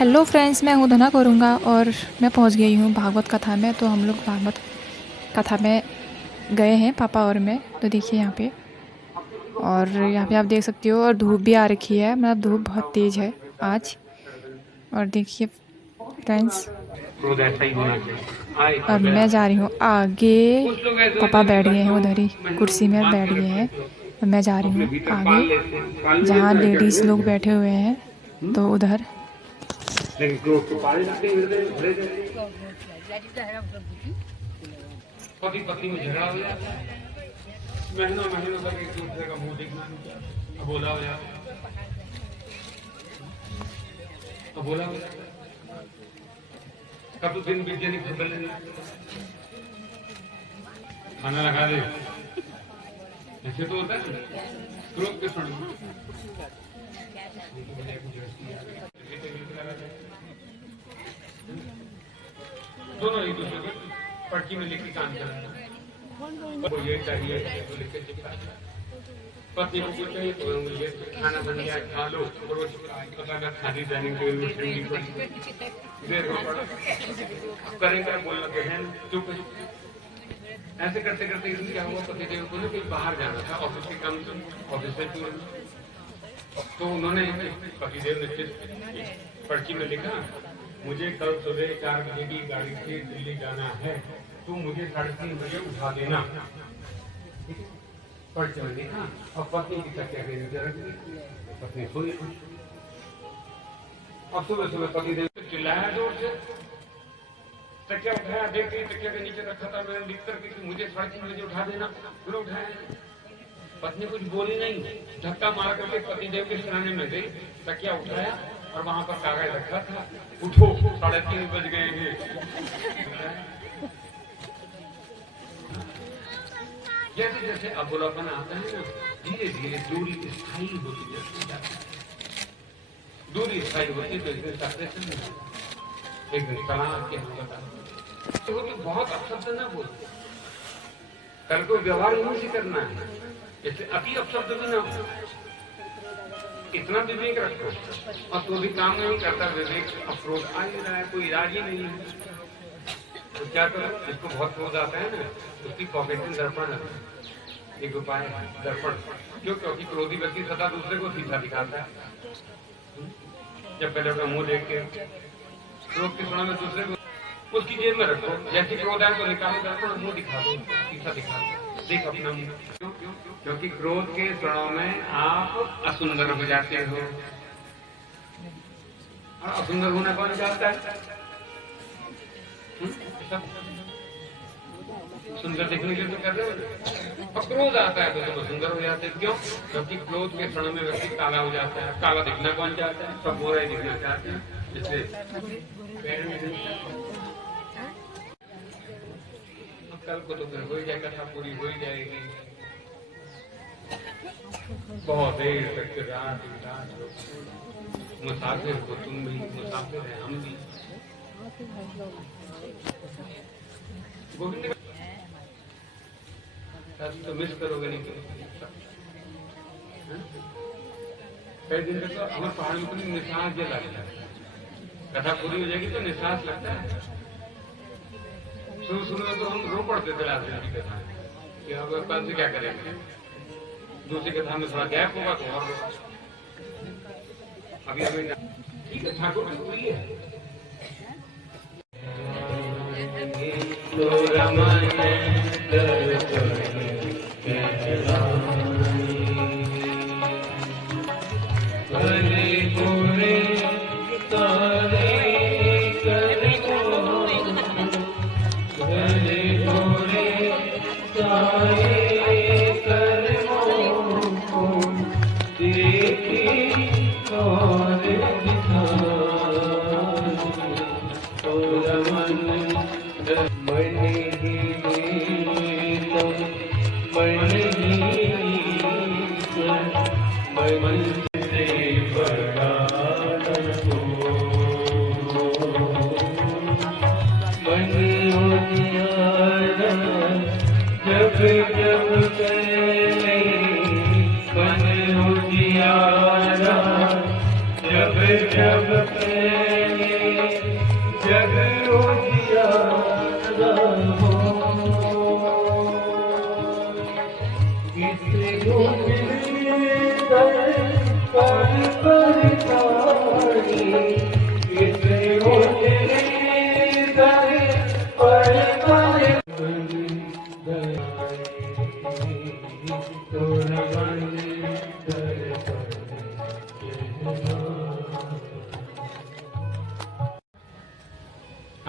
Hello friends, मैं हूँ धना करूँगा और मैं पहुँच गई हूँ भागवत कथा में। तो हम लोग भागवत कथा में गए हैं, पापा और मैं। तो देखिए यहाँ पे, और यहाँ पे आप देख सकते हो, और धूप भी आ रखी है, मतलब धूप बहुत तेज़ है आज। और देखिए फ्रेंड्स, और मैं जा रही हूँ आगे। पापा बैठ गए हैं उधर ही कुर्सी में, बैठ गए हैं, और मैं जा रही हूँ आगे जहाँ लेडीज़ लोग बैठे हुए हैं, तो उधर। लेकिन क्रोध को पाले जाते हैं हृदय में भरे जाते हैं। पति पत्नी में झगड़ा हो जाता है, महीनों महीनों तक एक दूसरे का मुंह देखना नहीं चाहता, अबोला हो जाता है, अबोला हो जाता है। कब तो दिन बीत जाने बदल खाना लगा दे, ऐसे तो होता है क्रोध के क्षण में। दोनों एक दूसरे को पर्ची में लिख के काम करना, वो ये चाहिए तो लिख के चिपका। पत्नी को कुछ चाहिए तो ये खाना बन गया, खा लो, रोज पता ना खाली डाइनिंग टेबल में ठंडी पड़ी देर हो पड़ा, करेंगे बोलना तो है चुप। ऐसे करते करते क्या हुआ, पति देव को ना कहीं बाहर जाना था, ऑफिस के काम से, ऑफिस से तो उन्होंने पतिदेव ने पर्ची में लिखा, मुझे कल सुबह 4 बजे की गाड़ी से दिल्ली जाना है, तू मुझे 3:30 बजे उठा देना। पर्ची में लिखा, और पत्नी की तकिया के नीचे रख दी, पत्नी सोई। अब सुबह सुबह पतिदेव चिल्लाया जोर से, तकिया उठाया, देखते तकिया के नीचे रखा था, मैंने लिख कर कि मुझे 3:30 बजे उठा देना, फिर उठाया। पत्नी कुछ बोली नहीं, धक्का मार करके पतिदेव के सिराने में गई, तकिया उठाया और वहां पर कागज रखा था, उठो 3:30 बज गए हैं। जैसे जैसे अबुलापन आता है ना, धीरे धीरे दूरी स्थायी होती जाती है। दूरी स्थायी होती तो इसमें सेपरेशन एक दिन तलाक के तो बहुत अपशब्द ना बोल, कल को व्यवहार नहीं से करना है, जैसे अति अपशब्द भी ना हो, इतना विवेक रखो। और तो भी काम नहीं करता विवेक, अब क्रोध आ ही रहा है, कोई इलाज ही नहीं है, तो क्या करो, जिसको बहुत क्रोध आता है ना, उसकी पॉकेट में दर्पण है, एक उपाय है दर्पण। क्यों? क्योंकि क्रोधी व्यक्ति सदा दूसरे को सीधा दिखाता है। जब पहले अपना मुंह देख के क्रोध के समय में दूसरे को उसकी जेब में रखो, जैसे क्रोध आए तो निकालो दर्पण, मुंह दिखा दो, सीधा दिखा दो, देख अपना मुंह। क्योंकि क्रोध के क्षणों में आप असुंदर हो जाते हो, और असुंदर होना कौन चाहता है? सुंदर देखने के लिए तो कर रहे हो, और क्रोध आता है तो सुंदर हो जाते हैं। क्यों? क्योंकि क्रोध के क्षण में व्यक्ति काला हो जाता है। काला दिखना कौन चाहता है? सब गोरा ही दिखना चाहते हैं, इसलिए कल को तो फिर हो ही जाएगा, कथा पूरी हो ही जाएगी। बहुत देर तक रात मुसाफिर हो, तुम भी मुसाफिर है, हम भी। गोविंद तो मिस करोगे नहीं कई दिन तक तो हमारे पहाड़ में पूरी निशास लगता है, कथा पूरी हो जाएगी तो निशास लगता है। शुरू में तो हम रो पड़ते थे रात की कथा कि हम कल से क्या करेंगे, दूसरी कथा में थोड़ा गैप होगा तो और अभी हमें ठीक है, ठाकुर की पूरी है।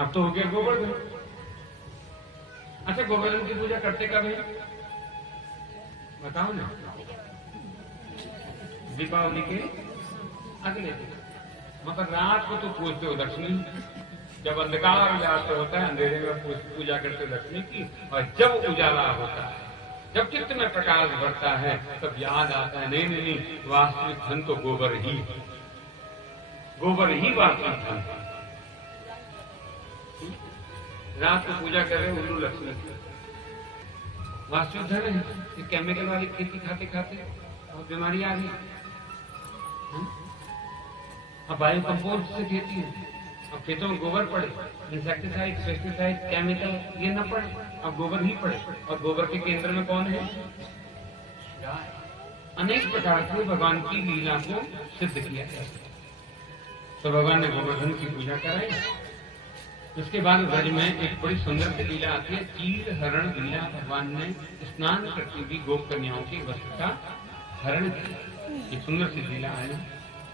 अब तो हो गया गोवर्धन। अच्छा, गोवर्धन की पूजा करते कब है बताओ ना? दीपावली के अगले दिन, मतलब रात को तो पूजते हो लक्ष्मी, जब अंधकार जाते होता है अंधेरे में पूजा करते लक्ष्मी की, और जब उजाला होता है, जब चित्त में प्रकाश बढ़ता है, तब याद आता है नहीं नहीं नहीं, वास्तविक धन तो गोबर ही है, गोबर ही वास्तविक धन है। रात को पूजा कर रहे उल्लू लक्ष्मी, वास्तविक धन है। ये केमिकल वाली खेती खाते खाते और बीमारी आ गई। अब बायो कंपोस्ट से खेती है, अब खेतों में गोबर पड़े, इंसेक्टिसाइड, पेस्टिसाइड, केमिकल ये न पड़े, अब गोबर ही पड़े, और गोबर के केंद्र में कौन है? गाय। अनेक प्रकार से भगवान की लीला को सिद्ध किया है। तो भगवान ने गोवर्धन की पूजा कराई। उसके बाद ब्रज में एक बड़ी सुंदर सी लीला आती है, चीर हरण लीला। भगवान ने स्नान करती हुई गोप कन्याओं के वस्त्र का हरण किया। एक सुंदर सी लीला है,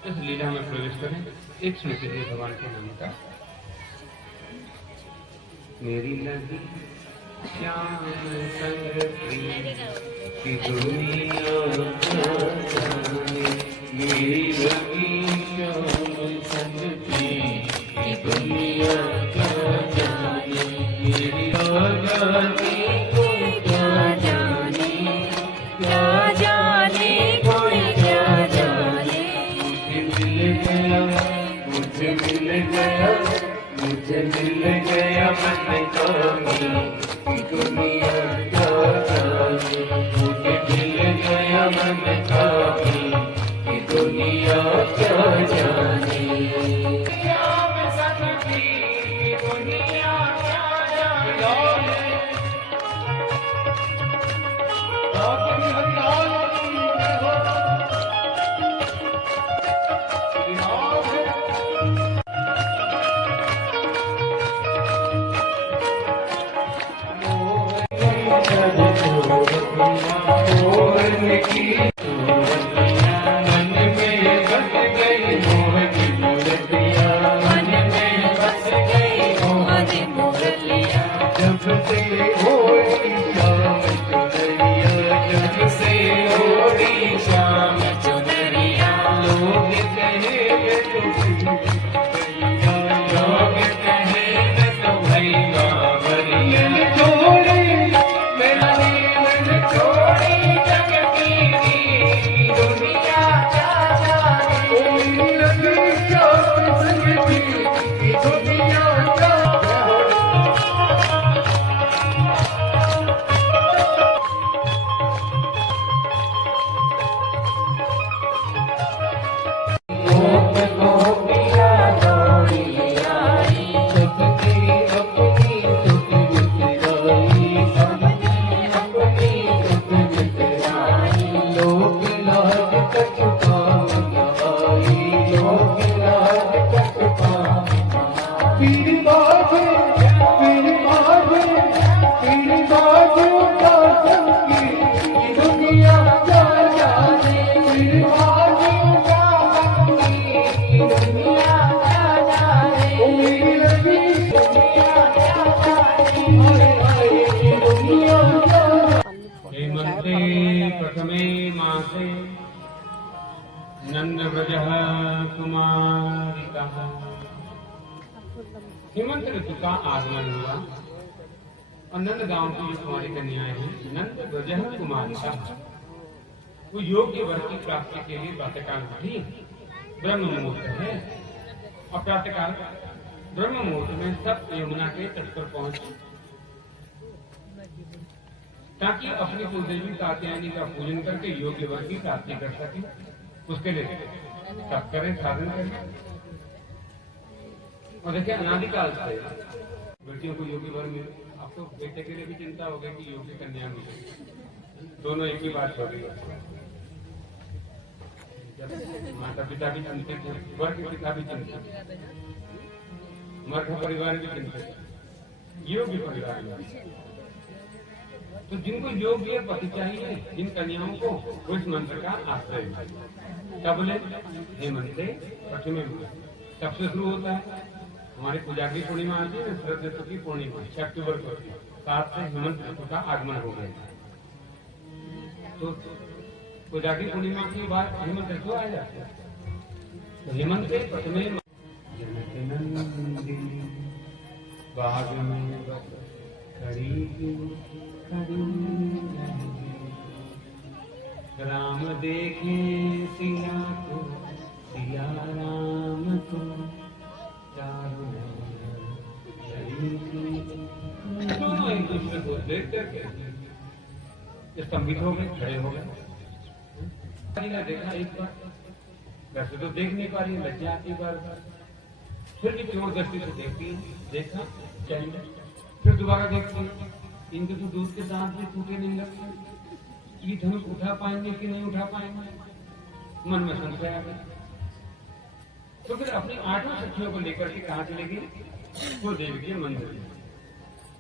इस लीला में प्रवेश करें। एक स्मृति है भगवान के नाम का। मेरी लगी श्याम संग प्रिय की दुनिया जाने, मेरी लगी श्याम संग प्रिय की दुनिया जाने, मेरी आजादी कोई क्या जाने, क्या जाने कोई क्या जाने। मुझे मिल गया, मुझे मिल गया मन का दुनिया क्या जाने, मुझे मिल गया मन का दुनिया क्या जाने। प्रथमे मासे नंद व्रज कुमारिका। हेमंत ऋतु का आगमन हुआ और नंद गांव की जो कुमारी कन्याएं हैं, नंद व्रज कुमारिका, वो योग्य वर की प्राप्ति के लिए प्रातःकाल उठी। ब्रह्म मुहूर्त है और प्रातःकाल ब्रह्म मुहूर्त में सब यमुना के तट पर पहुंचे ताकि अपनी कुलदेवी कात्यायनी का पूजन करके योग्य वर की प्राप्ति कर सके। उसके लिए तप करें, साधन करें। और देखिए अनादिकाल से बेटियों को योग्य वर मिले। आपको बेटे के लिए भी चिंता हो गई कि योग्य कन्या मिले, दोनों एक ही बात हो रही है। माता पिता भी चिंतित है, वर के पिता भी चिंतित है, मर्द परिवार भी चिंतित है, योग्य परिवार में। तो जिनको योग्य पति चाहिए, जिन कन्याओं को, वो इस मंत्र का आश्रय है। तब बोले हेमंते प्रथमे, सबसे शुरू होता है हमारी पूजाग्नि पूर्णिमा आज है, शरद ऋतु की पूर्णिमा 6 अक्टूबर को 7 से हेमंत ऋतु का आगमन हो गया। तो पूजाग्नि पूर्णिमा के बाद हेमंत ऋतु आ जाता है। तो हेमंत के प्रथमे जनकनंदिनी बाग में खड़ी खड़ी राम देखे सिया को, सिया राम को, चारों दोनों एक दूसरे को देख करके स्तंभित हो गए, खड़े हो गए। देखा एक बार, वैसे तो देख नहीं पा रही, लज्जा आती बार बार, फिर भी चोर दृष्टि से देखती, देखा चाहिए, फिर दोबारा देखती, इनके तो दूध के दांत भी टूटे नहीं लगते, ये धनुष उठा पाएंगे कि नहीं उठा पाएंगे, मन में संशय आ गया। तो फिर अपनी 8 सखियों को लेकर के कहा चलेगी वो देवी के मंदिर में,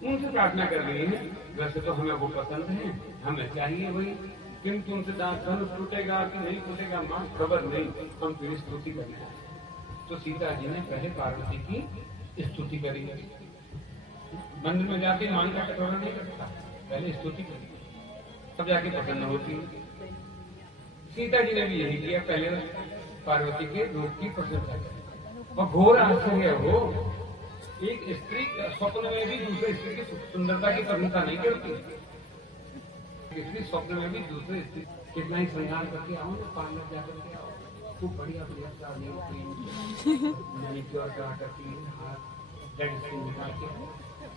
उनसे प्रार्थना कर रही है। वैसे तो हमें वो पसंद है, हमें चाहिए वही, किंतु उनसे धनुष टूटेगा कि नहीं टूटेगा मां खबर नहीं, हम फिर स्तुति करना है। तो सीता जी ने पहले पार्वती की स्तुति करी, मंदिर में जाके मान का कटोरा नहीं करता, पहले स्तुति करी, तब जाके प्रसन्न होती। सीता जी ने भी यही किया, पहले पार्वती के रूप की प्रशंसा करी। और घोर आश्चर्य हो, एक स्त्री स्वप्न में भी दूसरे स्त्री की सुंदरता की प्रशंसा नहीं करती। स्त्री स्वप्न में भी दूसरे स्त्री कितना ही श्रृंगार करके आओ ना, पार्लर जाकर के आओ, खूब बढ़िया बढ़िया साड़ी मैनिक्योर करा करती है, हाथ डेड स्किन निकाल के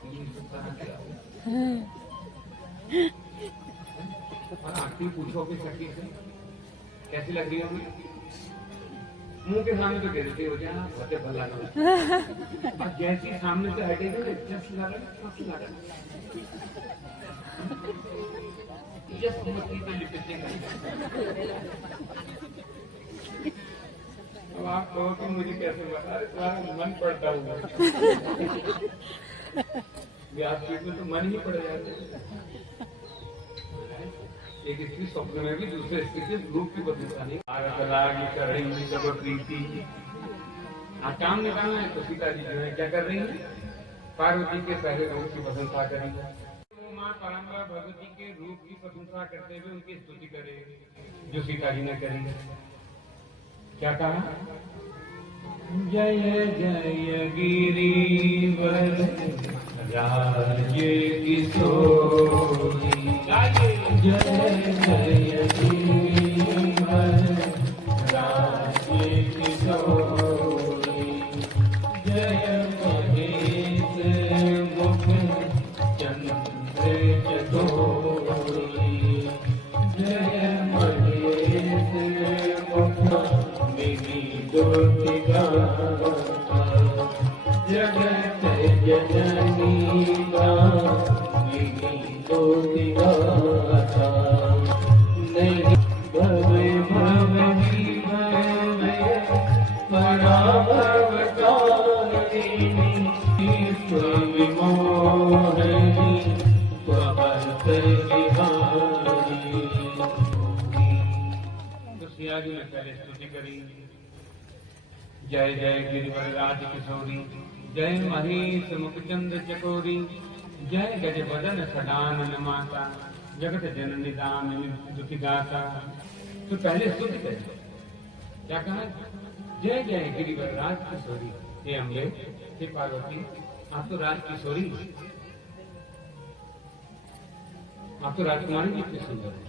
ये सब करा के आओ। और आरती पूछोगे सखी से कैसी लग रही होगी, मुंह के सामने तो कहते हो जाए बहुत भला ना, और जैसी सामने से हटेगी ना जस्ट लगा जस्ट मस्ती पे लिपटे गए। अब आप कहो कि मुझे कैसे बता, तुम्हारा मन पड़ता हुआ व्यासपीठ में तो मन ही पड़ जाते। एक स्त्री स्वप्न में भी दूसरे स्त्री के रूप की प्रशंसा नहीं, करेंगे सब प्रीति। काम निकालना है तो सीता जी जो है क्या कर रही है, पार्वती के पहले रूप की प्रशंसा करेंगे। माँ परम्परा भगवती के रूप की प्रशंसा करते हुए उनकी स्तुति करे, जो सीता जी ने करी। क्या कहा, जय जय गिरिवर राज किशोरी, जय जय गिरिवर राज किशोरी, जय महेश मुख चंद्र चकोरी, जय महेश मुख मिली ज्योतिका, जगत जननी मिली ज्योतिका, नहीं भवे भवनी भवे पराभवतारिणी, विमोहिनी प्रवर्त विहारी। तो सिया जी ने पहले स्तुति करी, जय जय गिरिवर राज किशोरी, जय महेश मुखचंद्र चकोरी, जय गज बदन सडानन माता, जगत जननी दामिनी दुतिगाता। तो पहले स्तुति करी, क्या कहा, जय जय गिरिवर राज किशोरी। हे अम्बे, हे पार्वती, आप तो राज किशोरी, आप तो राजकुमारी इतनी सुंदर है,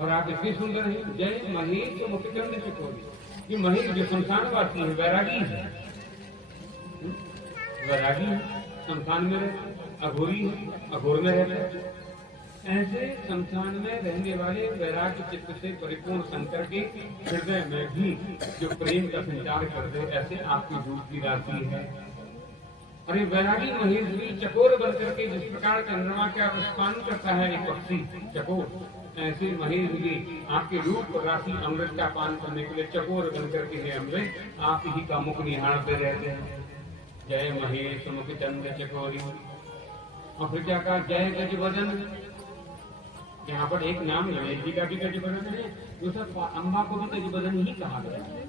और आप इतनी सुंदर हैं। जय महेश मुखचंद्र चकोरी, ये महेश जो शमशानवासी है, वैरागी है, वैरागी है, शमशान में रहते, अघोरी है, अघोर में रहते। ऐसे शमशान में रहने वाले वैराग्य चित्त से परिपूर्ण शंकर के हृदय में भी जो प्रेम का संचार कर दे, ऐसे आपकी रूप की राशि है। अरे वैरागी महेश भी चकोर बन करके जिस प्रकार चंद्रमा का प्रस्पान करता है एक पक्षी चकोर, ऐसे महेश भी आपके रूप राशि अमृत का पान करने के लिए चकोर बन करके है अमृत, आप ही का मुख निहारते रहते हैं। जय महेश मुख चंद्र चकोरी। और फिर क्या कहा, जय गजवदन। यहाँ पर एक नाम गणेश जी का भी गजवदन है, दूसरा अम्बा को भी गजवदन ही कहा गया है।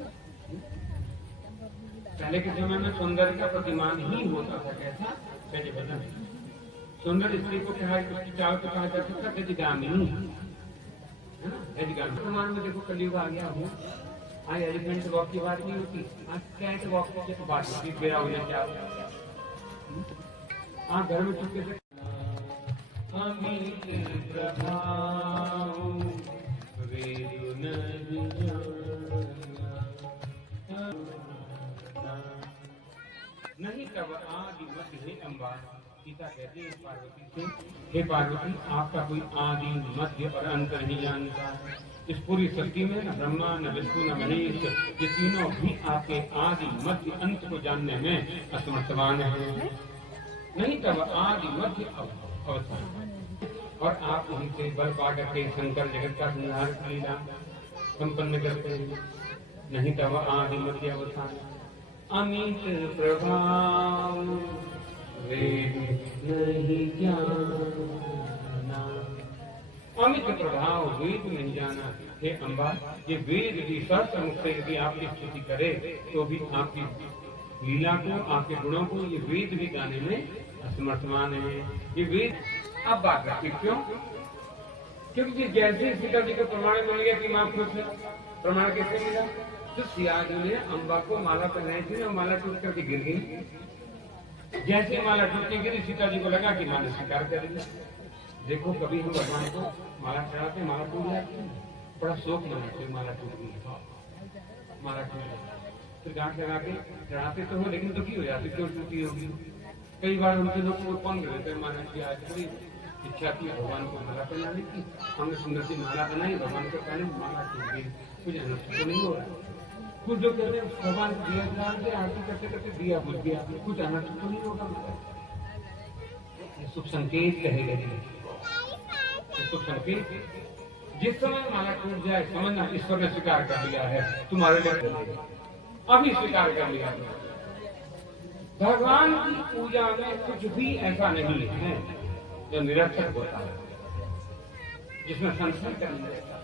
पहले के समय में सौंदर्य का प्रतिमान ही होता था। कैसा? कहते बदन। सुंदर स्त्री को कहा, उसकी चाल को कहा जाता था गजगामिनी, है ना, गजगामिनी। वर्तमान में देखो कलयुग आ गया हो, आज एलिफेंट वॉक की बात नहीं होती, आज कैट वॉक की तो बात होती। मेरा हो जाए क्या घर में चुपके से नहीं तब आदि मध्य है अम्बा। सीता कहते हैं पार्वती से, हे पार्वती, आपका कोई आदि मध्य और अंत नहीं जानता। इस पूरी सृष्टि में न ब्रह्मा, न विष्णु, न महेश, ये तीनों भी आपके आदि मध्य अंत को जानने में असमर्थवान है। नहीं तब आदि मध्य अवसान, और आप वहीं से बल पा करके शंकर जगत का संहार लीला संपन्न करते हैं। नहीं तब आदि मध्य अवसान, अमित प्रभाव वेद नहीं जाना। अमित प्रभाव वेद नहीं जाना। हे अम्बा, ये वेद भी सहस्त्र से यदि आपकी स्तुति करे तो भी आपकी लीला को, आपके गुणों को ये वेद भी गाने में असमर्थवान है। ये वेद अब बात रखी क्यों? क्योंकि जैसे सीता जी को प्रमाण मिल गया कि मां खुश है, प्रमाण कैसे मिला? तो सिया जी ने अम्बा को माला पहनाई थी ना, माला टूट करके गिर गई। जैसे माला टूट के गिरी, सीता जी को लगा कि मां ने स्वीकार कर लिया। देखो कभी हम भगवान को माला चढ़ाते, माला टूट जाती है, बड़ा शोक मनाते, माला टूट गई, माला टूट गई, फिर गांठ लगा के चढ़ाते तो हो, लेकिन दुखी हो जाते, क्यों टूटी होगी। कई बार उनके लोग को कौन रहते, माना कि आज बड़ी इच्छा की भगवान को माला पहनाने की, हमने सुंदर सी माला बनाई, भगवान को पहने, माला टूट गई, कुछ अनर्थ तो नहीं हो रहा। कुछ जो कहते हैं भगवान दिया जला के आरती करते करते दिया बुझ गया, कुछ अनर्थ तो नहीं होगा। शुभ संकेत कहेगा जी, शुभ संकेत। जिस समय माला टूट जाए समझना ईश्वर ने स्वीकार कर लिया है, तुम्हारे लिए अभी स्वीकार कर लिया। भगवान की पूजा में कुछ भी ऐसा नहीं है जो निरर्थक होता है, जिसमें संशय करना रहता।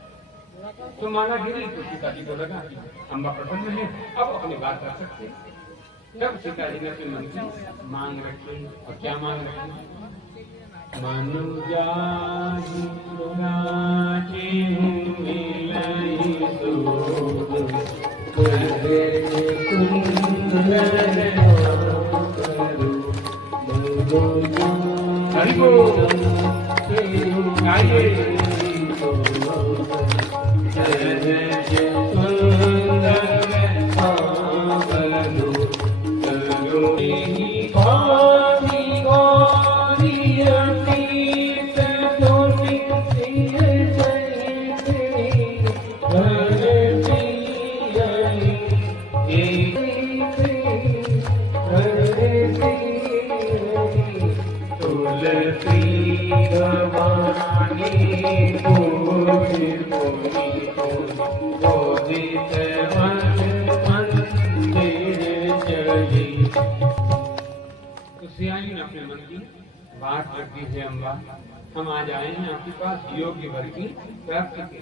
तो माला गिरी तो सीता जी को लगा कि अम्बा प्रसन्न है, अब अपनी बात कर सकते। तब सीता जी ने अपने मन की मांग रखी, और क्या मांग रखी? मनुजा सियानी ने अपने मन की बात रख दी है। अम्बा, हम आज आए हैं आपके पास योग्य वर की प्राप्ति के,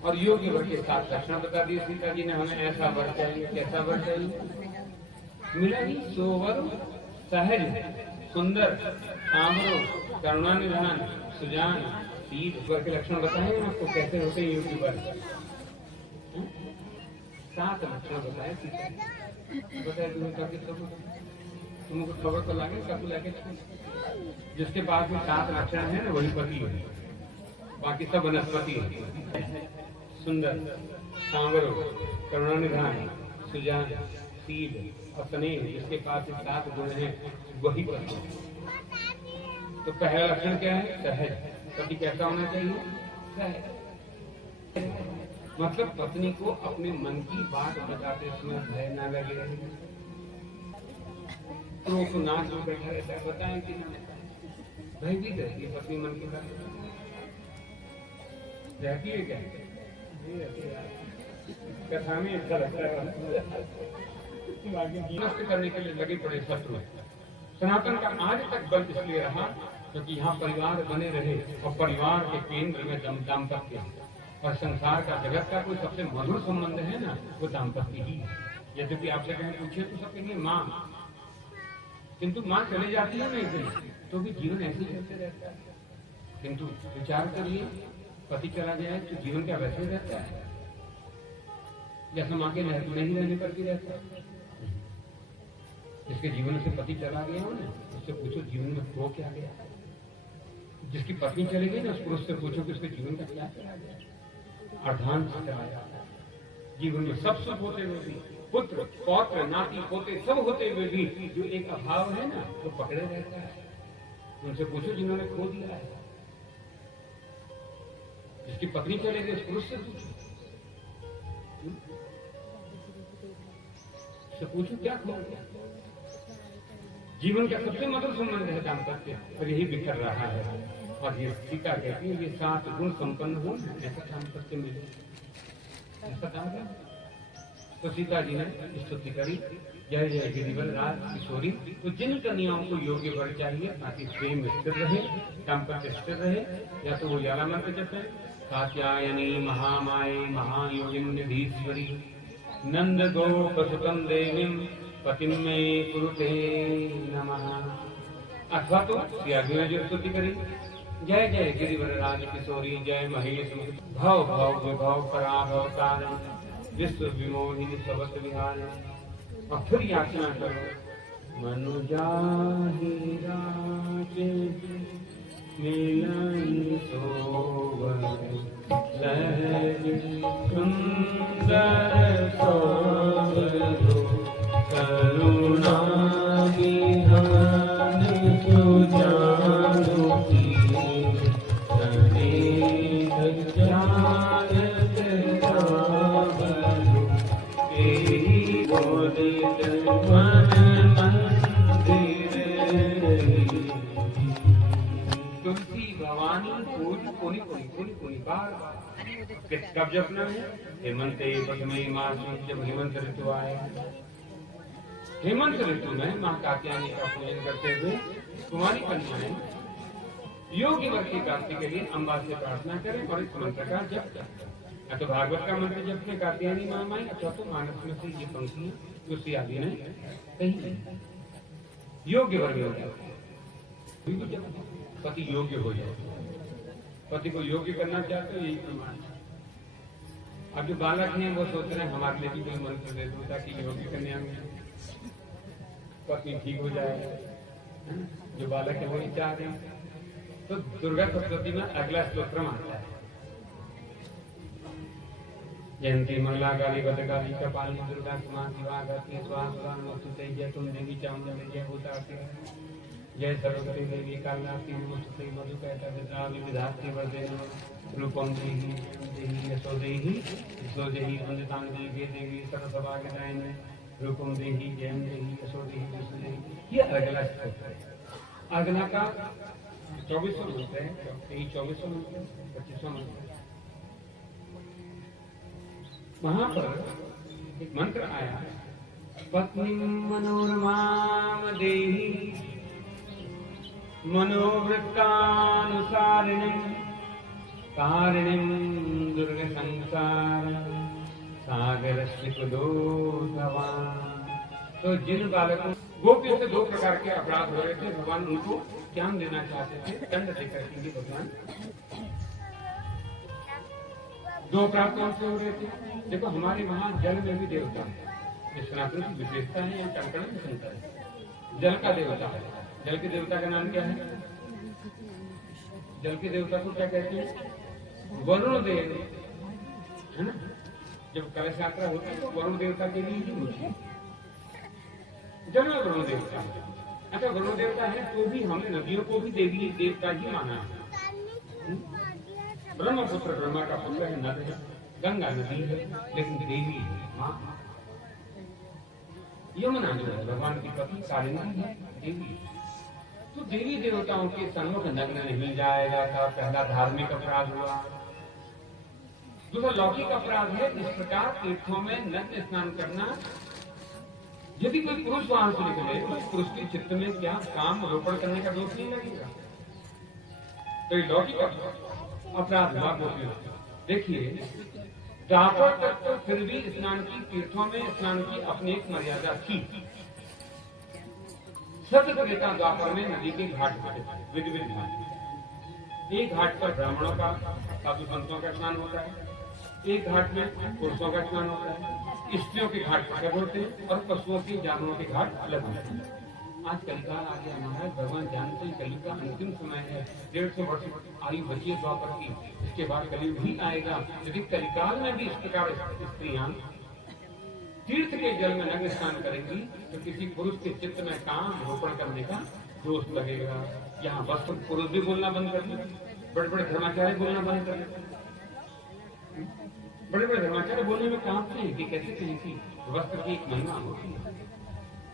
और योग्य वर के साथ लक्षण बता दिए सीता जी ने। हमें ऐसा वर चाहिए, कैसा वर चाहिए? मिला ही सोवर सहज सुंदर सामरो करुणानिधान सुजान शीत। वर के लक्षण बताएं आपको, कैसे होते हैं योग्य वर। 7 लक्षण बताए सीता जी, बताए तुम्हें काफी सब तुमको खबर तो लागे, सब लागे। जिसके पास में 7 लक्षण है ना, वही पति है, बाकी सब वनस्पति है। सुंदर सांवरो करुणानिधान सुजान शील और स्नेह, जिसके पास में 7 गुण हैं वही पति है। तो पहला लक्षण क्या है? सहज। पति कैसा होना चाहिए? सहज, मतलब पत्नी को अपने मन की बात बताते समय भय न लगे, तो नाच में बैठा रहता है, बताएं कि भयभीत रहती है पत्नी मन की बात रहती है। क्या कथा में अच्छा लगता है, नष्ट करने के लिए लगे पड़े शत्रु। सनातन का आज तक बल इसलिए रहा क्योंकि यहाँ परिवार बने रहे, और परिवार के केंद्र में दाम्पत्य है, और संसार का जगत का कोई सबसे मधुर संबंध है ना, वो दाम्पत्य ही है। जैसे कि आपसे कहें पूछे तो सब कहेंगे माँ, किंतु माँ चले जाती है नहीं कहीं तो भी जीवन ऐसे ही चलते रहता है। किंतु विचार करिए, पति चला गया है तो जीवन क्या वैसे ही रहता है जैसे माँ के महत्व नहीं रहने पर भी रहता है। जिसके जीवन से पति चला गया हो ना, उससे पूछो जीवन में खो क्या गया। जिसकी पत्नी चली गई ना, उस पुरुष से पूछो कि उसके जीवन का क्या चला गया। अर्धांत चला जाता है। जीवन में सब सुख होते हुए भी, पुत्र पौत्र नाती पोते सब होते हुए भी जो एक अभाव है ना, तो पकड़े रहता है। उनसे पूछो जिन्होंने खो दिया है। जिसकी पत्नी चले गई, उस पुरुष से पूछो क्या खो गया। जीवन का सबसे मधुर संबंध है दाम्पत्य, और यही बिखर रहा है। और ये सीता कहती है, ये 7 गुण संपन्न हो ऐसा दाम्पत्य मिले, ऐसा दाम्पत्य। तो सीता जी ने स्तुति करी, जय जय गिरिवर राज किशोरी। तो जिन कन्याओं को योग्य वर चाहिए ताकि प्रेम स्थिर रहे, दाम्पत्य स्थिर रहे, या तो वो ज्यादा मंत्र जपे, कात्यायनी महामाये महायोगिनीश्वरी नंद गोपसुतम देवीं पतिम में कुरुते नमः। अथवा तो त्यागियों जो स्तुति करी, जय जय गिरिवर राज किशोरी, जय महेश भव भव विभव पराभव कारण विश्व विमोहिनी सबत विहार। और फिर याचना करो, मनुजाहि राजे मिलन सोवर सहज सुंदर सोवरो करुणा विधान सुजानु की तनिक जानत रावरो तेरी बोलित मन मंदिर। तुलसी भवानी पूज कोनी कोनी कोनी कोनी बार बार कब जपना है? हेमंत पद्मई मास, जब हेमंत ऋतु आए। हेमंत ऋतु में माँ कात्यायनी का पूजन करते हुए कुमारी कन्याएं योग्य वर की प्राप्ति के लिए अम्बा से प्रार्थना करें और इस मंत्र का जप करें। या तो भागवत का मंत्र जप में कात्यायनी माँ माई, अथवा तो मानस में से ये पंक्ति तुलसी आदि ने कही। योग्य वर हो जाए, पति योग्य हो जाए। पति को योग्य करना चाहते हो, यही प्रमाण। अब जो बालक हैं वो सोच रहे हैं हमारे लिए भी कोई मंत्र दे दो ताकि योग्य कन्या में पत्नी ठीक हो जाए। जो बालक है वही चाह रहे हैं। तो दुर्गा सप्तशती में अगला स्तोत्र आता है, जयंती मंगला काली भद्रकाली कपाली दुर्गा कुमार दिवा गाती स्वाहा नमोस्तुते। जय तुम देवी चामुंडा जय होताती, जय सरस्वती देवी कालरात्रि नमोस्तुते। मधु कहता विद्या विधात्री वरदे रूपम देहि देहि यशो देहि वंदितां देवी देवी सर्वसभागदायिनी रूपम देहि जयं देहि यशो देहि यशो देहि। ये अगला स्तोत्र है। अगला का 24वां मंत्र है, 24वां मंत्र, 25वां मंत्र। वहां पर एक मंत्र आया, पत्नी मनोरमाम देहि मनोवृत्तानुसारिणीं कारिणीं दुर्ग संसार सागरस्य कुलोधवान्। तो जिन बालकों गोपियों से 2 प्रकार के अपराध हो रहे थे, भगवान उनको ज्ञान देना चाहते थे, दंड देकर के भगवान 2 अपराध कौन से हो रहे थे? देखो हमारे वहां जल में भी देवता है, सनातन की विशेषता है, यहाँ टंकण में सुनता है। जल का देवता है। जल के देवता का नाम क्या है? जल के देवता को क्या कहते हैं? वरुण देव, है ना। जब कलश यात्रा होती है तो वरुण देवता के लिए ही होती है। जल में वरुण देवता है। अच्छा, वरुण देवता है तो भी हमने नदियों को भी देवी देवता ही माना है। ब्रह्मपुत्र ब्रह्मा का पुत्र है, नद है, गंगा नदी है, लेकिन देवी है माँ। यमुना जो है भगवान की पत्नी कालिंदी है, देवी। तो देवी देवताओं के सन्मुख नग्न नहीं जाएगा था पहला धार्मिक अपराध हुआ। दूसरा लौकिक अपराध है, इस प्रकार तीर्थों में नग्न स्नान करना। यदि कोई पुरुष वहां से निकले, उस पुरुष के चित्त में क्या काम रोपण करने का दोष नहीं लगेगा। तो ये लौकिक अपराध हुआ गोपियों। देखिए द्वापर तक तो फिर भी स्नान की तीर्थों में स्नान की अपनी एक मर्यादा थी। सत्य त्रेता द्वापर में नदी के घाट होते थे, विविध घाट। एक घाट पर ब्राह्मणों का, साधु संतों का स्नान होता है, एक घाट में पुरुषों का स्नान होता है, स्त्रियों के घाट अलग होते हैं और पशुओं के, जानवरों के घाट अलग होते हैं। आज कलिकाल आ गया महाराज, भगवान जानते हैं कलयुग का अंतिम समय है, 150 वर्ष आयु बची है द्वापर की, इसके बाद कलयुग ही आएगा। यदि कलिकाल में भी इस प्रकार स्त्रियां तीर्थ के जल में नग्न स्नान करेंगी तो किसी पुरुष के चित्त में काम रोपण करने का दोष लगेगा। यहाँ वस्त्र पुरुष भी बोलना बंद कर दें, बड़े बड़े धर्माचार्य बोलना बंद कर दें। बड़े बड़े धर्माचार्य बोलने में कांपते हैं कि कैसे कहें कि वस्त्र की एक महिमा होती है।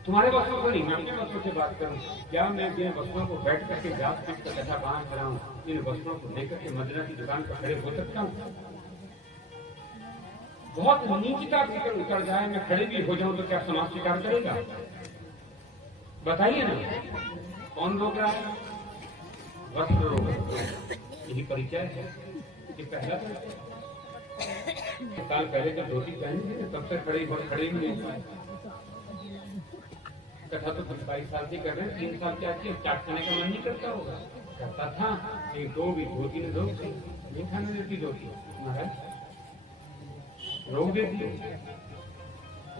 तुम्हारे वस्त्रों को नहीं, मैं अपने वस्त्रों से बात करूं। क्या मैं इन वस्त्रों को बैठ करके जात पीट कर कथा बांध कराऊं, इन वस्त्रों को लेकर के मदिरा की दुकान पर खड़े हो सकता हूँ? बहुत नीचता भीतर उतर जाए, मैं खड़े भी हो जाऊं तो क्या समाज स्वीकार करेगा? बताइए ना, कौन रोक रहा है? वस्त्र रोक, यही परिचय है, ये पहला परिचय। साल पहले जब धोती पहनी थी तब से खड़े ही नहीं पाए। कथा तो 22 साल से कर रहे हैं, 3 साल के आके चाट खाने का मन नहीं करता होगा, करता था। एक दो भी धोती ने रोक दी, नहीं खाने देती धोती महाराज, रोक देती,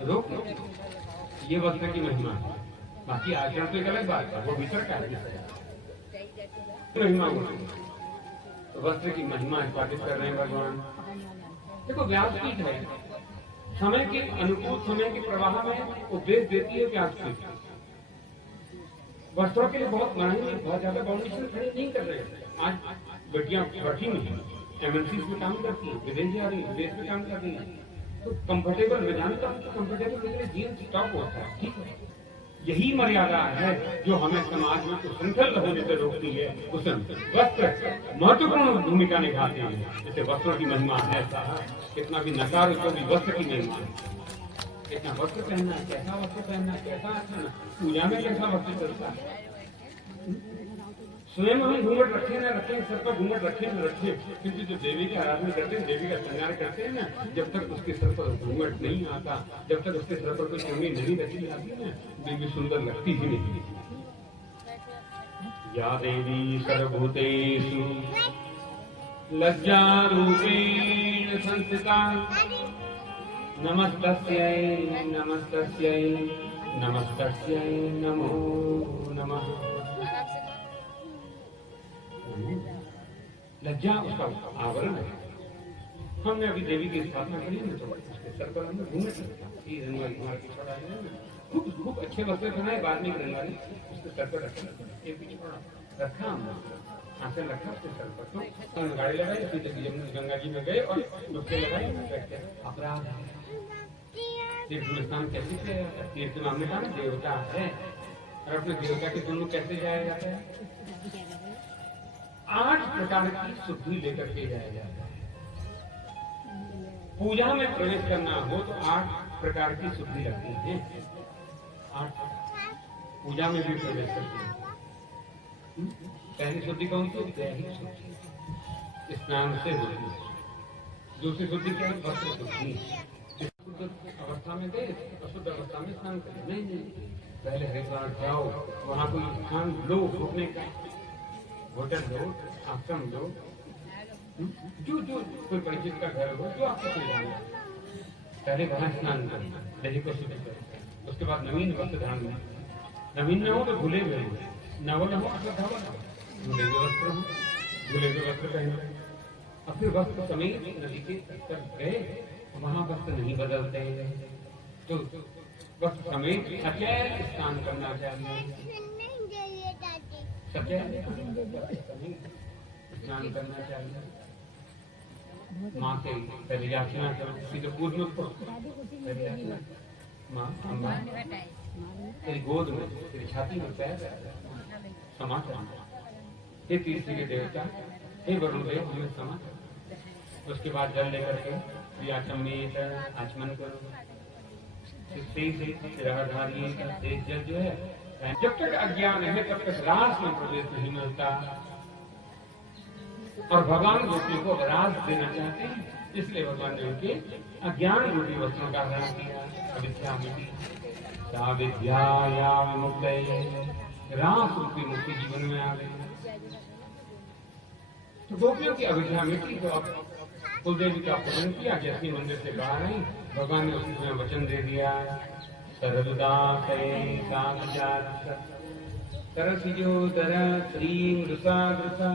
रोक देती। ये वस्त्र की महिमा है। बाकी आचरण तो एक अलग बात है, वो भीतर का है महिमा। तो वस्त्र की महिमा स्थापित कर रहे हैं भगवान। देखो व्यासपीठ है, समय के अनुकूल, समय के प्रवाह में उपदेश देती है व्यासपीठ। वस्त्रों के लिए बहुत महंगी, बहुत ज्यादा फाउंडेशन खड़े नहीं कर रहे। आज बेटियां बैठी हुई हैं, एमएनसी में काम करती है, विदेश जा रही है, विदेश में काम कर रही है, तो कंफर्टेबल, मैं जानता हूँ कंफर्टेबल के लिए जीन्स टॉप होता है, ठीक है। यही मर्यादा है जो हमें समाज में कुशंखल होने से रोकती है। वस्त्र महत्वपूर्ण भूमिका निभाते हैं। जैसे वस्त्रों की महिमा है, कितना भी नकार तो भी वस्त्र की महिमा है। कितना वस्त्र पहनना, कैसा वस्त्र पहनना, कैसा आचरण, पूजा में कैसा वस्त्र चलता है। स्वयं हम घूंघट रखे ना रखें, सर पर घूंघट रखे न रखे, क्योंकि जो देवी की आराधना करते हैं, देवी का श्रृंगार करते हैं ना, जब तक उसके सर पर घूंघट नहीं आता, जब तक उसके सर पर कोई चुन्नी नहीं रखी जाती ना, देवी सुंदर लगती ही नहीं। या देवी सर्वभूतेषु लज्जा रूपेण संस्थिता, नमस्तस्यै नमस्तस्यै नमस्तस्यै नमो नमः। लज्जा उसका आवरण है। हमने अभी देवी की स्थापना करी ना, तो उसके सर पर हमने घूंघट रखा, खूब अच्छे वस्त्र बनाए, बाद में रंगाली उसके सर पर रखा, रखा हमने आंचल रखा उसके सर पर। तो गाड़ी लगाई, सीधे गंगा जी में गए और डुबके लगाई, अपराध है। तीर्थस्थान कैसे किया जाता है? तीर्थ मामले का देवता है, और अपने देवता के दोनों कैसे जाया जाता है? 8 प्रकार की शुद्धि लेकर के जाया जाता है। पूजा में प्रवेश करना हो तो 8 प्रकार की शुद्धि लगती है। 8 पूजा में भी प्रवेश करते हैं। पहली शुद्धि कौन सी? दैहिक शुद्धि, स्नान से होती है। दूसरी शुद्धि क्या है? वस्त्र शुद्धि। अवस्था में गए, अशुद्ध अवस्था में स्नान करें? नहीं, पहले हरिद्वार जाओ, वहां कोई स्थान लो रुकने का, होटल लो, आश्रम लो, जो कोई परिचित का घर हो, जो आपको चले जाना, पहले वहां स्नान करना, दही को शुद्ध करें। उसके बाद नवीन वस्त्र धारण, नवीन न हो तो धुले हुए हो, नवल हो अशुद्ध हो, धुले हुए वस्त्र हो, धुले हुए वस्त्र पहने। अपने वस्त्र समेत नदी के तट गए, वहां वस्त्र नहीं बदलते, तो वस्त्र समेत सचैल स्नान करना चाहिए। सचैल स्नान करना चाहिए। माँ से पहले याचना करो, सीधे पूज में पहले याचना, माँ अम्मा तेरी गोद में, तेरी छाती में पैर समा करो। हे तीसरी के देवता, हे वरुण देव, हमें समा करो। उसके बाद जल लेकर के आचमनीय आचमन करो। राधारी का तेज जल जो है, जब तक अज्ञान है तब तक रास में प्रवेश नहीं मिलता। और भगवान गोपियों को रास देना चाहते हैं, इसलिए भगवान ने उनके अज्ञान रूपी वस्त्रों का हरण किया। अविद्या मिटी, विद्या मुक्त, रास रूपी मुक्ति जीवन में आ गई। तो गोपियों की अविद्या मिटी, तो अब कुलदेवी का पूजन किया। जैसे मंदिर से बाहर आई, भगवान ने उसमें वचन दे दिया, सरलदास सरसिजो दर श्री मृषा दृषा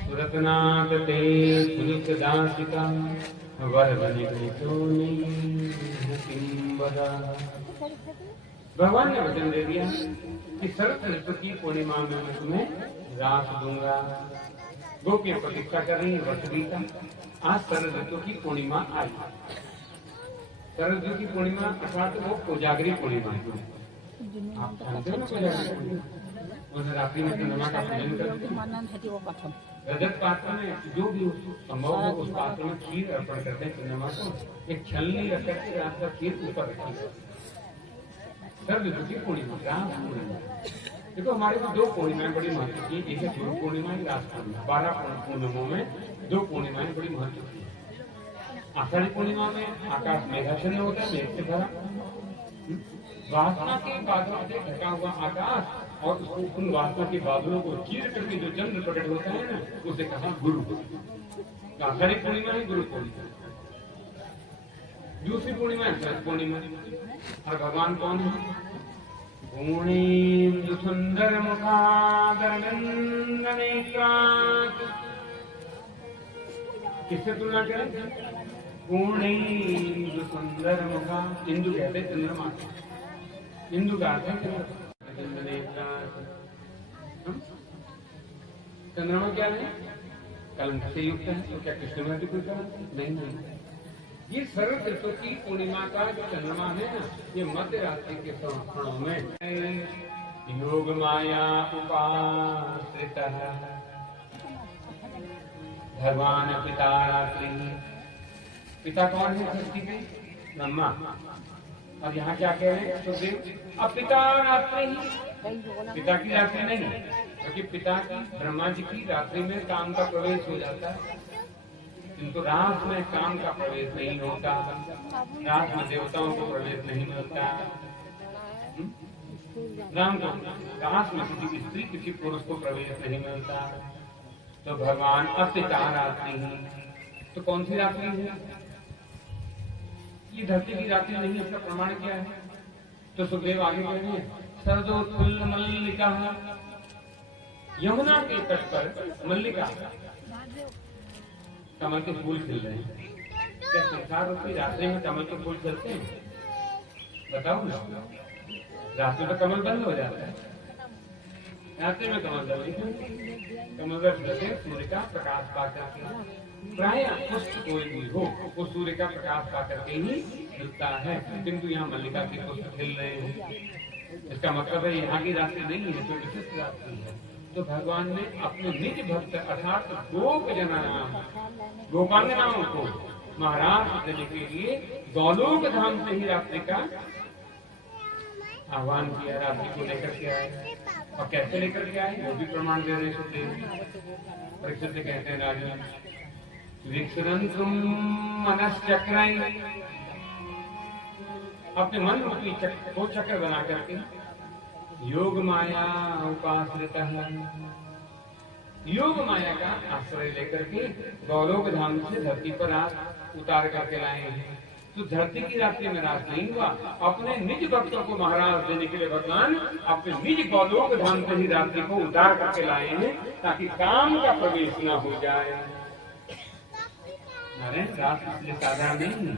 सुरतनाथ ते सुनित दासिका वर बने भगवान ने वचन दे दिया कि शरद ऋतु की पूर्णिमा में मैं तुम्हें रास दूंगा। गोपियां प्रतीक्षा कर रही है, वर्ष बीता। आज शरद ऋतु की पूर्णिमा आई। शरद ऋतु की पूर्णिमा अर्थात वो कोजागरी पूर्णिमा है। आप जानते हो ना कोजागरी पूर्णिमा? उस रात्रि में चंद्रमा का पूजन करते हैं। रजत पात्र में जो भी संभव हो उस पात्र में खीर अर्पण करते हैं चंद्रमा को। एक छलनी रख करके रात का खीर ऊपर रखी है। शरद ऋतु की पूर्णिमा, रास पूर्णिमा। देखो हमारे को दो पूर्णिमाएं बड़ी महत्व की, एक है गुरु पूर्णिमा, एक रास पूर्णिमा। 12 पूर्णिमाओं में दो पूर्णिमाएं बड़ी महत्व की। आषाढ़ी पूर्णिमा में आकाश मेघाच्छन्न होता है, मेघ से भरा, वासना के बादलों से ढका हुआ आकाश, और उन वासना के बादलों को चीर करके जो चंद्र प्रकट होता है ना, उसे कहा गुरु पूर्णिमा। आषाढ़ी पूर्णिमा है गुरु पूर्णिमा। दूसरी पूर्णिमा है शरद पूर्णिमा। और भगवान कौन है? पूर्णेन्दु सुंदर मुखादर नेत्रात्। किससे तुलना करें? पूर्णेन्दु सुंदर मुखा, इंदु कहते चंद्रमा, इंदु का अर्थ है चंद्रमा। क्या है? कलंक से युक्त है। तो क्या कृष्ण में भी कोई कलंक? नहीं। ये शरद ऋतु की पूर्णिमा का जो चंद्रमा है ना, ये मध्य रात्रि के क्षणों में योग माया उपाश्रित भगवान पिता रात्रि। पिता कौन है सृष्टि के? ब्रह्मा। और यहाँ क्या कह रहे हैं सुखदेव? अब पिता रात्रि ही, पिता की रात्रि नहीं, क्योंकि पिता की ब्रह्मा जी की रात्रि में काम का प्रवेश हो जाता है, किंतु रात में काम का प्रवेश नहीं होता। रात में देवताओं को प्रवेश नहीं मिलता। राम को रात में किसी स्त्री किसी पुरुष को प्रवेश नहीं मिलता। तो भगवान अपिता रात्रि ही। तो कौन सी रात्रि है? ये धरती की रात्रि नहीं। इसका प्रमाण क्या है? तो सुखदेव आगे कह रहे हैं, सरदोत्फुल्ल मल्लिका, यमुना के तट पर मल्लिका कमल के फूल खिल रहे हैं। क्या संसार रूपी रात्रि में कमल के फूल खिलते हैं? बताओ ना। रात्रि में कमल बंद हो जाता है, रात्रि में कमल बंद नहीं। कमल सूर्य का प्रकाश पाकर के, प्राय पुष्प कोई भी हो वो सूर्य का प्रकाश पाकर के ही खिलता है, किंतु यहाँ मल्लिका के पुष्प खिल रहे हैं। इसका मतलब है यहाँ की रात्रि नहीं है, तो विशिष्ट रात्रि है। तो भगवान ने अपने निज भक्त अर्थात गोपांगनाओं को महाराज देने के लिए गौलोक धाम से ही रात्रि का आह्वान किया। रात्रि को लेकर के आए, और कैसे लेकर के आए वो भी प्रमाण दे रहे सुखदेव। परीक्षित से कहते हैं, राजा विक्षरंतुम मनश्चक्राय, अपने मन रूपी को चक्र बना करके योग माया उपाश्रित, योग माया का आश्रय लेकर के गौलोक धाम से धरती पर रात उतार करके लाए हैं। तो धरती की रात्रि में रात नहीं हुआ, अपने निज भक्तों को महाराज देने के लिए भगवान अपने निज गौलोक धाम से ही रात्रि को उतार करके लाए हैं, ताकि काम का प्रवेश न हो जाए। रात इसलिए साधारण नहीं है,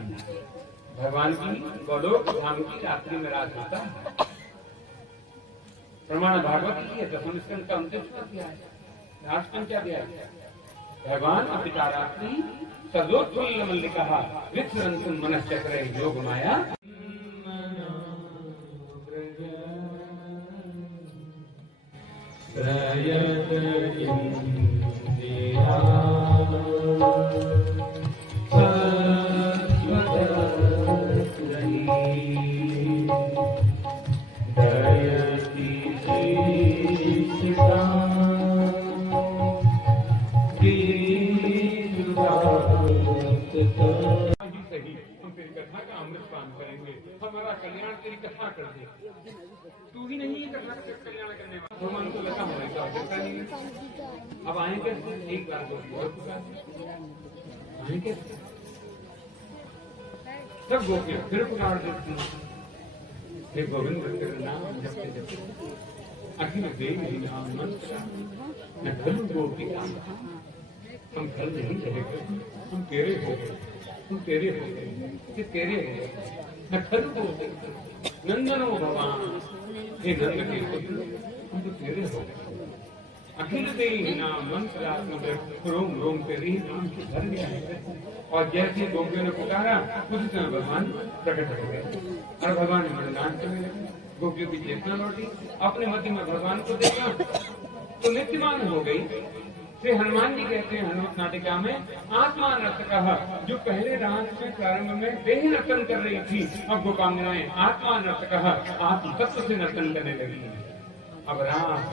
भगवान की गौलोक धाम की रात्रि में रात होता है। प्रमाण भागवत की है, दसम स्कंद का अंतिम श्लोक दिया है, राष्ट्रपति क्या दिया है? भगवान पिता रात्रि सदोत्फुल्ल मल्लिका विक्षरन्तुम मनश्चक्रे योग माया। कल्याण तेरी कथा कर दे। तू ही नहीं है कथा का कल्याण करने वाला, भगवान को लगा होने का आवश्यकता नहीं है। अब आए कैसे? एक बार को और पुकार आए कैसे? सब गोपियां फिर पुकार देती हैं, हे गोविंद तेरा नाम जपते जपते अखिल देवी नाम मंत्र न खलु गोपी काम, हम खल नहीं रहेंगे, हम तेरे हो गए, हम तेरे हो गए, ये तेरे हो गए, न खलु गोपी नंदनो भगवान, हे नंद के पुत्र हम तो तेरे हो गए। अखिल देवी नाम मंत्र रोम रोम तेरे ही नाम की धर गया है। और जैसे गोपियों ने पुकारा उसी समय भगवान प्रकट हो गए और भगवान ने मनोदान करने लगे। गोपियों की चेतना लौटी, अपने मध्य में भगवान को देखा तो नित्यमान हो गई। श्री हनुमान जी कहते हैं हनुमत नाटिका में, आत्मा नर्तकः, जो पहले रात में प्रारंभ में देह नर्तन कर रही थी, अब गोपांगनाएं आत्मा नर्तकः आत्म तत्व से नर्तन करने लगी। अब रात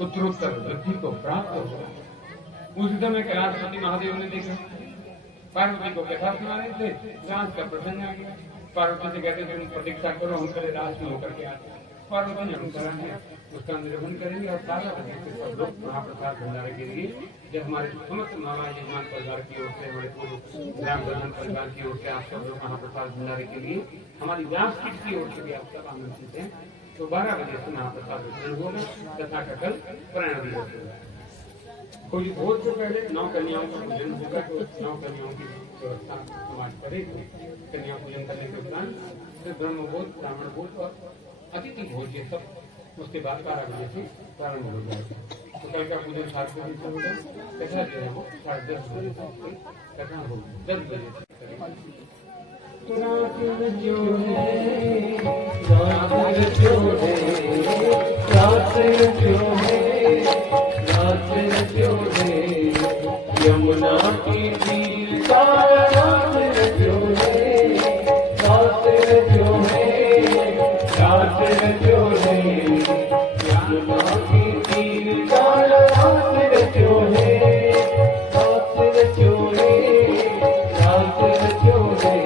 उत्तरोत्तर वृद्धि को प्राप्त हो गया। उस समय कैलाशपति महादेव ने देखा, पार्वती को कथा सुना रहे थे, रात का प्रसंग आ गया। पार्वती से कहते थे तुम प्रतीक्षा करो, हम पहले रात में होकर के आते। पार्वती ने हम करा दिया, उसका निर्वहन करेंगे और सारा बजे से सब लोग महाप्रसाद भंडारे के लिए जब हमारे समस्त मामा यजमान परिवार की ओर से, हमारे पूरे ग्राम प्रधान परिवार की ओर से आप सब लोग महाप्रसाद भंडारे के लिए, हमारी व्यासपीठ की ओर से भी आप सब आमंत्रित हैं। तो 12 बजे से महाप्रसाद वितरण होगा तथा का कल प्राण दिवस होगा। कोई भोज से पहले 9 कन्याओं का पूजन होगा, तो 9 कन्याओं की व्यवस्था समाज करेगी। कन्या पूजन करने के उपरांत फिर ब्रह्म भोज, ब्राह्मण भोज और अतिथि भोज ये सब उसके बाद 12 बजे से प्रारंभ हो जाएगा। तो कल का पूजन 7 बजे से होगा, कथा जो है वो 10:30 बजे तक कथा होगी, 10 बजे से यमुना की तीर का रात जो है, रात जो है, रात जो है, यमुना की तीर का रात जो है, रात जो है, रात जो है,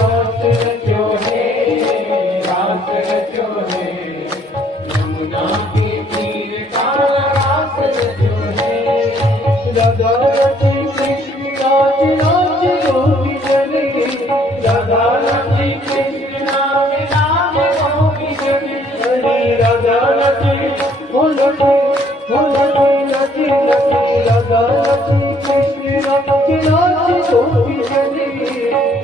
रात जो है, रात जो है, यमुना की तीर का रात जो है। राधा राधे कृष्ण राज राज गोपी जने, राधा राधे कृष्ण राज राज गोपी जने, हरे राधा राधे बोलो बोलो राधे राधे, राधा राधे कृष्ण राज राज गोपी जने,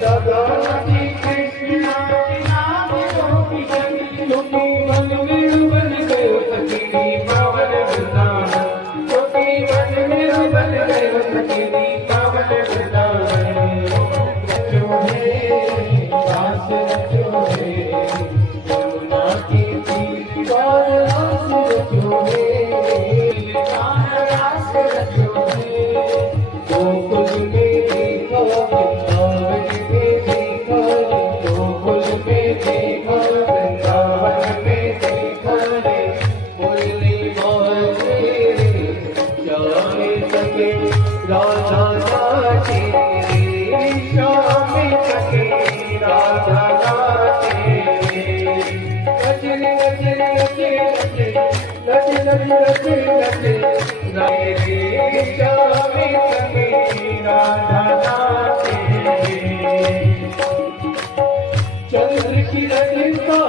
राधा राधे कृष्ण राज राज गोपी जने, गोपी मन में उबल गयो सखी पावन वृंदावन, गोपी मन में उबल गयो सखी पावन वृंदावन। जो है रास जो है, यमुना की तीर का रास जो है, रास जो है, गोकुल में देखा वृंदावन में देखा, गोकुल में देखा वृंदावन में देखा रे, मुरली मोहन जाने सके राधा नाचे रे, श्याम सके राधा नाचे रे, नचन नचन नचन नचन नचन नचन रे, श्याम सके राधा नाचे रे। चंद्र किरण का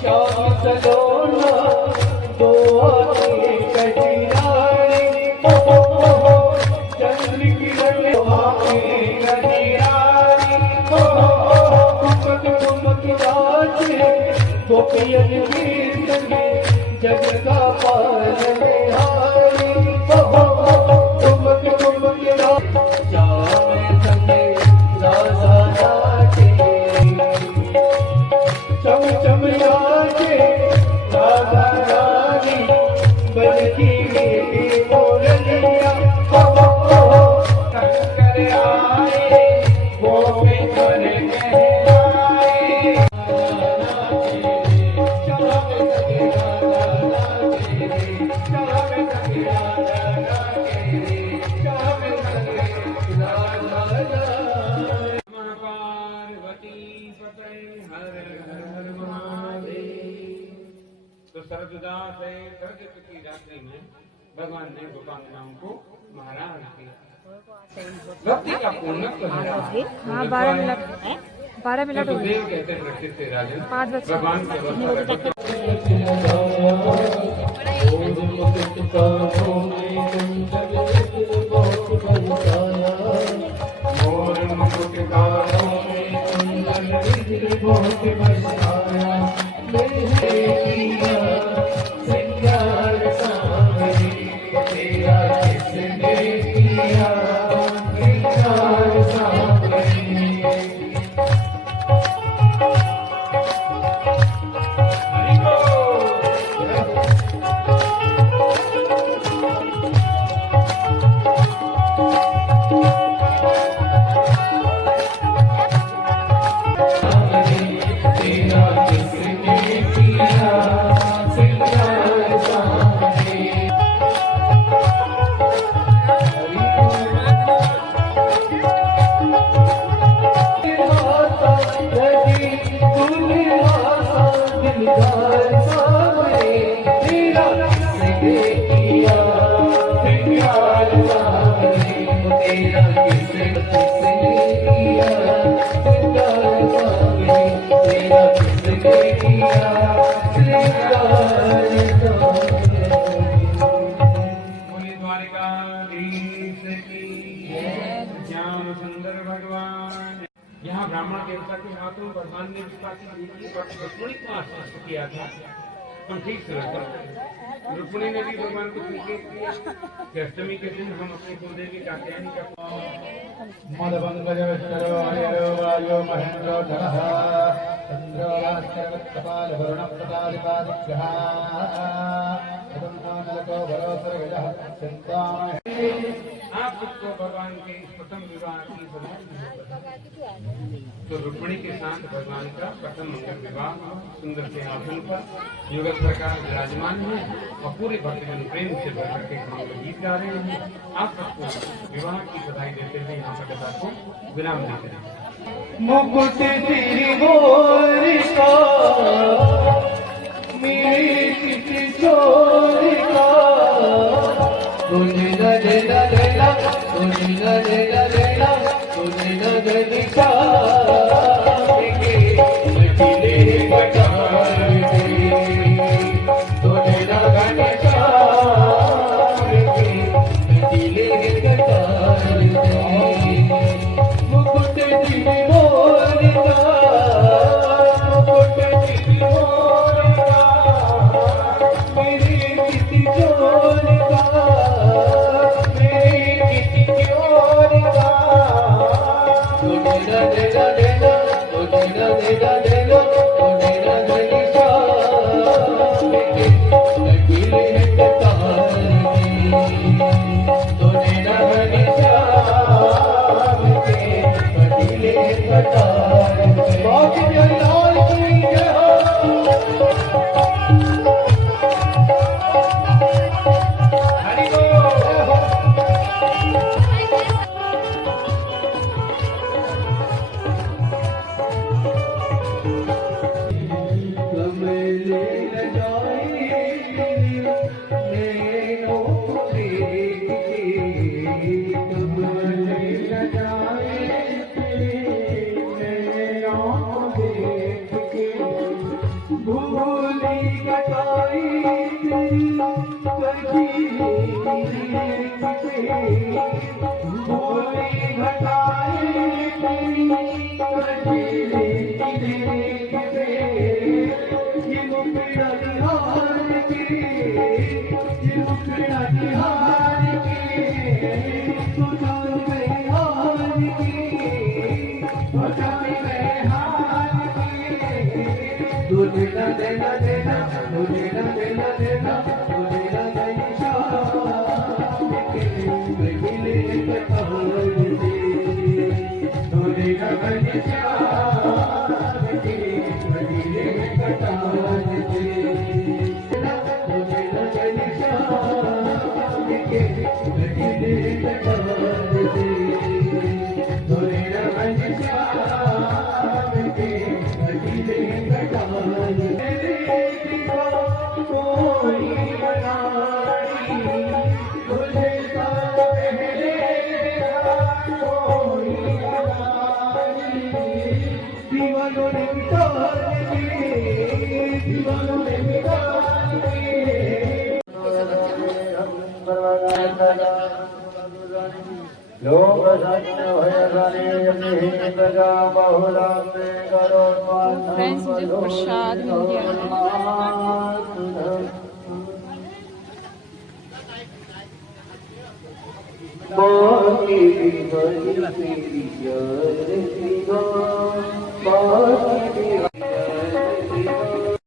श्याम सलोना, दो आंखें कजरारी, ओ चंद्र किरण आंखें कजरारी, ओ कुमक कुमक नाचे गोपियन की संगे, जग का पालनहारी, ओ कुमक कुमक नाचे श्याम संगे राधा नाचे, चम चम नाचे राधा रानी, बलकी बेटी मोरलिया, हो शंकर आए वो में कर कहलाए, श्याम सके राधा नाचे, श्याम सके राधा नाचे, श्याम सके राधा नाचे। पार्वती पते हर हर तो सरदास है सरजत की रात्रि में भगवान ने गोपांगनाओं को महाराज किया। भक्ति का पूर्णत्व है। हाँ 12 मिनट तो हो गए। देव कहते हैं प्रकृति से राजन 5 बजे भगवान के यहाँ ब्राह्मण देवता के हाथों भगवान ने रुक्मिणी को आश्वस्त किया था। हम ठीक से रहते रुक्मिणी ने भी भगवान को संकेत किया कि अष्टमी के दिन हम अपनी कुलदेवी कात्यायनी का आप सबको भगवान के प्रथम विवाह की तो रुक्मिणी के साथ भगवान का प्रथम मंगल विवाह सुंदर के आसन पर युगल प्रकार विराजमान है और पूरे भक्तजन प्रेम से भर के मंगल गीत गा रहे हैं। आप सबको विवाह की बधाई देते हुए यहाँ पर कथा को विराम देते हैं। मुकुट तिरमोरी का मेरी चिट्ठी चोरी का तुझे न देना देना तुझे न देना देना तुझे न देना तुझे तो पहले कोई दीवानों ने मिटाने दीवानों ने मिटाने लोक सत्य भयदानी यति प्रजा बहुलाते करो फ्रेंड्स मुझे प्रसाद मिल गया है। मोती बड़ी प्रिय